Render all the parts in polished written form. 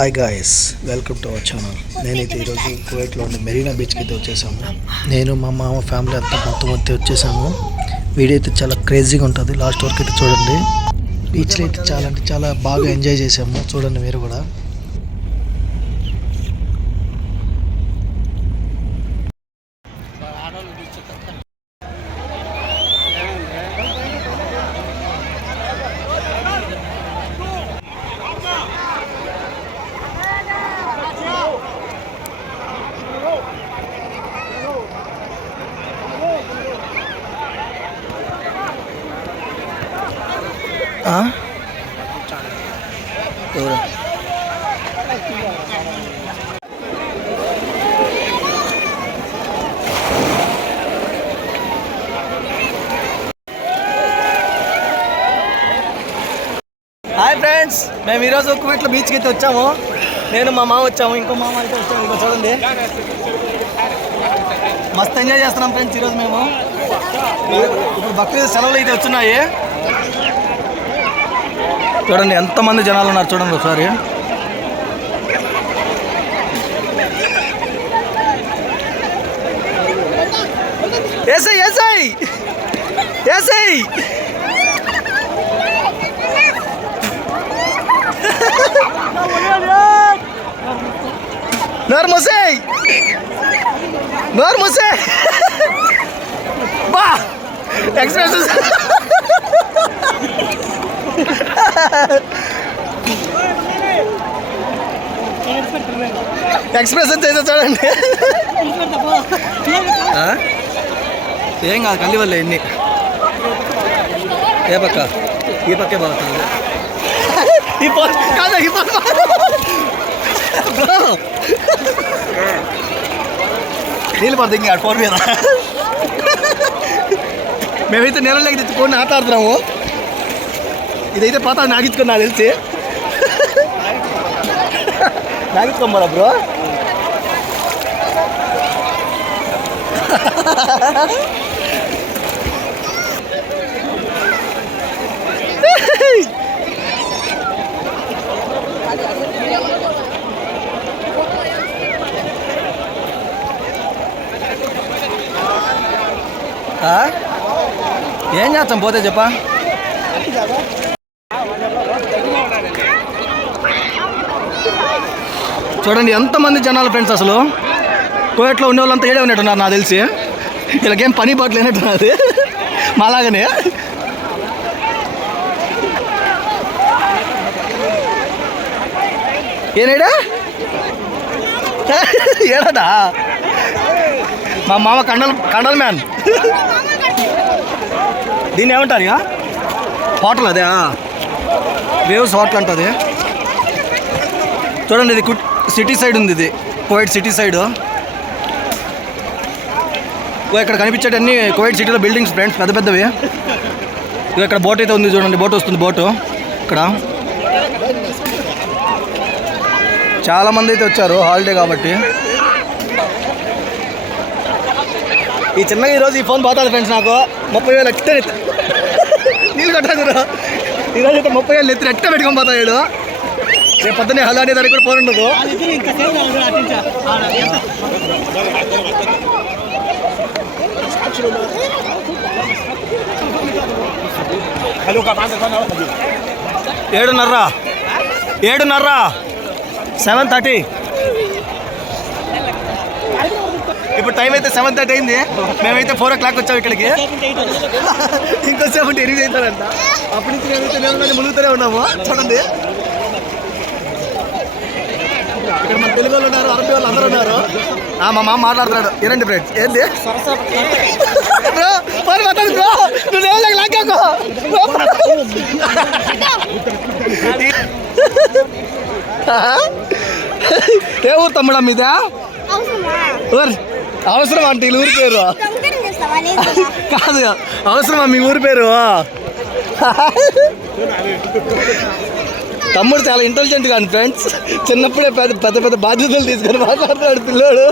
Hi guys, welcome to our channel. నేనైతే ఈరోజు కువైట్లో ఉండే మెరీనా బీచ్కి అయితే వచ్చేసాము. నేను మా మామ ఫ్యామిలీ అంతా మొత్తం వచ్చేసాము. వీడియో అయితే చాలా క్రేజీగా ఉంటుంది, లాస్ట్ వరకు అయితే చూడండి. బీచ్లో అయితే చాలా అంటే చాలా బాగా ఎంజాయ్ చేసాము, చూడండి మీరు కూడా. హాయ్ ఫ్రెండ్స్, మేము ఈరోజు కువైట్లో బీచ్కి అయితే వచ్చాము. నేను మా మామ వచ్చాము, ఇంకో మామ అయితే వచ్చాము. ఇంకో చూడండి, మస్తు ఎంజాయ్ చేస్తున్నాం ఫ్రెండ్స్ ఈరోజు మేము. ఇప్పుడు బక్రీద్ సెలవులు అయితే వచ్చున్నాయి. చూడండి ఎంతమంది జనాలు ఉన్నారు, చూడండి ఒకసారి. ఏసై ఏసై ఏసై Normosei! Normosei! Bah! Expressions! Expression చేసా చూడండి. ఏం కాదు, కళ్ళి వల్ల ఎన్ని ఏ పక్క ఈ పక్కే బాగుంటుంది. నీళ్ళు పడుతుంది ఇంకా ఫోన్ మీద. మేమైతే నీళ్ళలోకి తెచ్చుకొని ఆట ఆడుతున్నాము. ఇదైతే పాత నాగించుకుని నాకు తెలిసి నాగించుకోమరా బ్రో. ఏం చేస్తాం పోతే చెప్పా. చూడండి ఎంతమంది జనాలు ఫ్రెండ్స్. అసలు కువైట్లో ఉండే వాళ్ళంతా ఏడే ఉన్నట్టున్నారు నాకు తెలిసి. వీళ్ళకేం పని పాటలు లేనట్టున్నది మాలాగనే. ఏనాడా ఏడా మా మామ కండల్ మ్యాన్. దీన్ని ఏమంటారు ఇక? హోటల్ అదే, వేవ్స్ హోటల్ అంటుంది. చూడండి ఇది సిటీ సైడ్ ఉంది, ఇది కువైట్ సిటీ సైడ్. ఇక్కడ కనిపించేటన్ని కువైట్ సిటీలో బిల్డింగ్స్ ఫ్రెండ్స్, పెద్ద పెద్దవి. ఇక్కడ బోట్ అయితే ఉంది చూడండి, బోట్ వస్తుంది. బోటు ఇక్కడ చాలామంది అయితే వచ్చారు హాలిడే కాబట్టి. ఈ చిన్నగా ఈరోజు ఈ ఫోన్ పోతుంది ఫ్రెండ్స్. నాకు 30,000 ఎత్తే నీళ్ళు కట్టాకురా. ఈరోజు అయితే 30,000 ఎత్తి ఎట్ట పెట్టుకొని పోతాడు. రేపు పొద్దున్నే హలో అనే దానికి కూడా ఫోన్ ఉండదు. ఏడున్నర 7:30. ఇప్పుడు టైం అయితే 7:30 అయింది. మేమైతే 4 o'clock వచ్చాము ఇక్కడికి. ఇంకోసేపు 8 అవుతారంట. అప్పటి నుంచి మేమైతే మేము మునుగుతూనే ఉన్నాము. చూడండి ఇక్కడ మన తెలుగు వాళ్ళు ఉన్నారు, అరబీ వాళ్ళు అందరూ ఉన్నారు. మా మామ మాట్లాడుతున్నాడు. ఏనండి ఫ్రెండ్స్, ఏంటి బ్రో పని మాట్లాడు బ్రో, నువ్వు లాగాకో. ఏ ఊరు తమ్ముడా మీద? అవసరమా అంటే వీళ్ళ ఊరి పేరు కాదు, అవసరమా మీ ఊరి పేరు? తమ్ముడు చాలా ఇంటెలిజెంట్ కానీ ఫ్రెండ్స్. చిన్నప్పుడే పెద్ద పెద్ద బాధ్యతలు తీసుకొని మాట్లాడుతున్నాడు పిల్లోడు.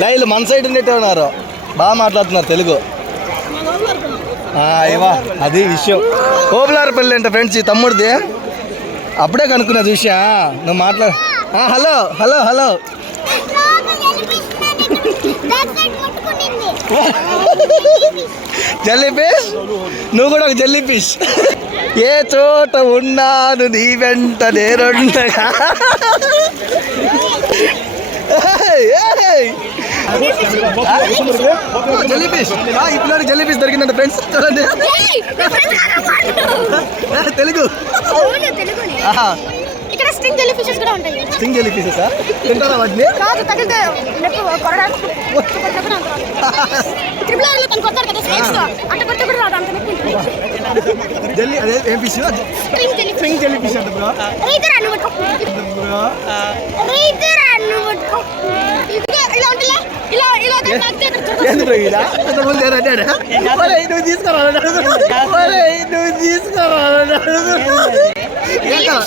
వీళ్ళు మన సైడ్ ఉండేటే ఉన్నారు, బాగా మాట్లాడుతున్నారు తెలుగు. ఇవా అది విషయం. ఓబులారపల్లి అంటే ఫ్రెండ్స్ ఈ తమ్ముడిది. అప్పుడే కనుక్కున్నా చూసా నువ్వు మాట్లాడు. హలో హలో హలో జల్లీ ఫిష్, నువ్వు కూడా ఒక జల్లీ ఫిష్. ఏ చోట ఉన్నాను నీ వెంట నేనుండగా. జల్లీ ఫిష్, ఇప్పుడు జల్లీ ఫిష్ దొరికిందంట ఫ్రెండ్స్. చూడండి తెలుగు. ఇక్కడ స్ట్రింగ్ జెల్లీ ఫిషెస్ కూడా ఉంటాయి. స్ట్రింగ్ జెల్లీ ఫిషెస్ తింటారా వాటిని? కాదు, తగిలితే నెక్ కొరడానికి ట్రిపుల్ ఆర్ లో తను కొడతారు కదా స్నేక్స్ తో, అట్ట కొడితే కూడా రాదు అంత నెక్ ఉంటుంది. జెల్లీ అదే ఏం ఫిష్? స్ట్రింగ్ జెల్లీ ఫిష్ అంట బ్రో. రైతు రన్ను పట్టుకో బ్రో, రైతు రన్ను పట్టుకో. ఇలా ఉంటలే, ఇలా ఇలా తాకితే ఏంది బ్రో ఇలా అంత ముందు ఏరంటాడా? ఒరేయ్ నువ్వు తీసుకురా, ఒరేయ్ నువ్వు తీసుకురా.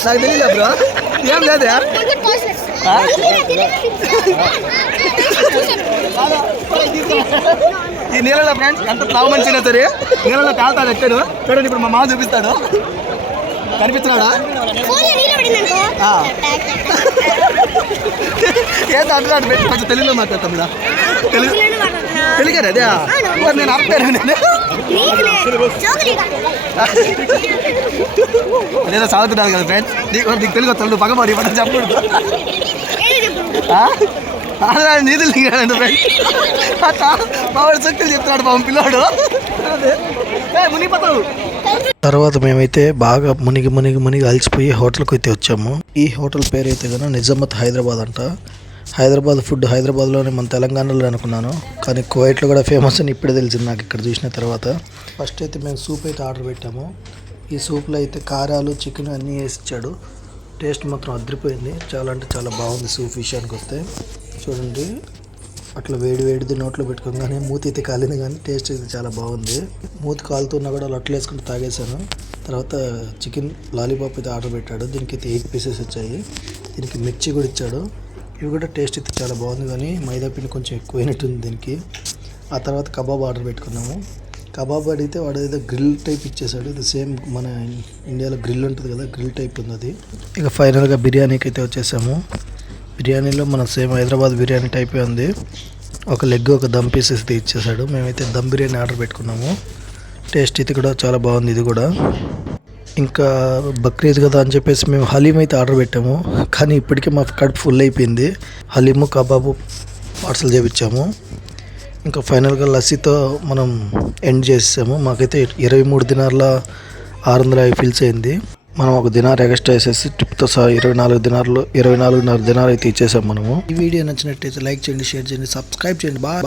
నాకు తెలియలే బ్రో, ఏం లేదా? ఈ నీళ్ళలో ఫ్రెండ్స్ ఎంత తావు మంచిగా సరే నీళ్ళలో తేల్తాడు ఎట్టాడు. చూడండి ఇప్పుడు మా మామ చూపిస్తాడు. కనిపిస్తున్నాడా? ఏదో అంటున్నాడు పెట్టి కొంచెం తెలుగులో మాట్లాడతాం. తెలుగు తెలుగారు అదే నేను ఆపుతాను. నేను అదేదో సాగుతున్నాను కదా ఫ్రెండ్స్. నీకు తెలుగు వస్తాడు, నువ్వు పగబడి ఇవ్వడం చెప్పకూడదు. నీతులు దిగాడు ఫ్రెండ్స్. మావాడు శక్తులు చెప్తున్నాడు పాపం పిల్లాడు. మునిగిపోతావు. తర్వాత మేమైతే బాగా మునిగి మునిగి మునిగి అలసిపోయి హోటల్కి అయితే వచ్చాము. ఈ హోటల్ పేరు అయితే కనుక నిజామత్ హైదరాబాద్ అంట. హైదరాబాద్ ఫుడ్ హైదరాబాద్లోనే మన తెలంగాణలో అనుకున్నాను, కానీ కువైట్లో కూడా ఫేమస్ అని ఇప్పుడే తెలిసింది నాకు ఇక్కడ చూసిన తర్వాత. ఫస్ట్ అయితే మేము సూప్ అయితే ఆర్డర్ పెట్టాము. ఈ సూప్లో అయితే కారాలు చికెన్ అన్నీ వేసి ఇచ్చాడు. టేస్ట్ మాత్రం అదిరిపోయింది. చాలా అంటే చాలా బాగుంది సూప్ విషయానికి వస్తే. చూడండి అట్లా వేడి వేడిది నోట్లో పెట్టుకోగానే మూతి అయితే కాలింది, కానీ టేస్ట్ అయితే చాలా బాగుంది. మూతి కాలుతున్నా కూడా అట్లా వేసుకుంటూ తాగేశాను. తర్వాత చికెన్ లాలీపాప్ అయితే ఆర్డర్ పెట్టాడు. దీనికి అయితే 8 పీసెస్ వచ్చాయి. దీనికి మిర్చి కూడా ఇచ్చాడు. ఇవి కూడా టేస్ట్ అయితే చాలా బాగుంది, కానీ మైదా పిండి కొంచెం ఎక్కువైనట్టుంది దీనికి. ఆ తర్వాత కబాబ్ ఆర్డర్ పెట్టుకున్నాము. కబాబ్ అడిగితే వాడు ఏదో గ్రిల్ టైప్ ఇచ్చేసాడు. ఇది సేమ్ మన ఇండియాలో గ్రిల్ ఉంటుంది కదా, గ్రిల్ టైప్ ఉంది అది. ఇక ఫైనల్గా బిర్యానీకి అయితే వచ్చేసాము. బిర్యానీలో మన సేమ్ హైదరాబాద్ బిర్యానీ టైపే ఉంది. ఒక లెగ్ ఒక దమ్ పీసెస్ అయితే ఇచ్చేసాడు. మేమైతే దమ్ బిర్యానీ ఆర్డర్ పెట్టుకున్నాము. టేస్ట్ ఇది కూడా చాలా బాగుంది ఇది కూడా. ఇంకా బక్రీద్ కదా అని చెప్పేసి మేము హలీం అయితే ఆర్డర్ పెట్టాము, కానీ ఇప్పటికే మా కడుపు ఫుల్ అయిపోయింది. హలీము కబాబు పార్సల్ చేయించాము. ఇంకా ఫైనల్గా లస్సీతో మనం ఎండ్ చేసాము. మాకైతే 23 దినార్ల 650 ఫిల్స్ అయింది. మనం ఒక దినార్ ఎక్స్ట్రా వేసేసి ట్రిప్తో సహా 24.5 దినార్ అయితే ఇచ్చేసాం మనము. ఈ వీడియో నచ్చినట్టయితే లైక్ చేయండి, షేర్ చేయండి, సబ్స్క్రైబ్ చేయండి. బాయ్.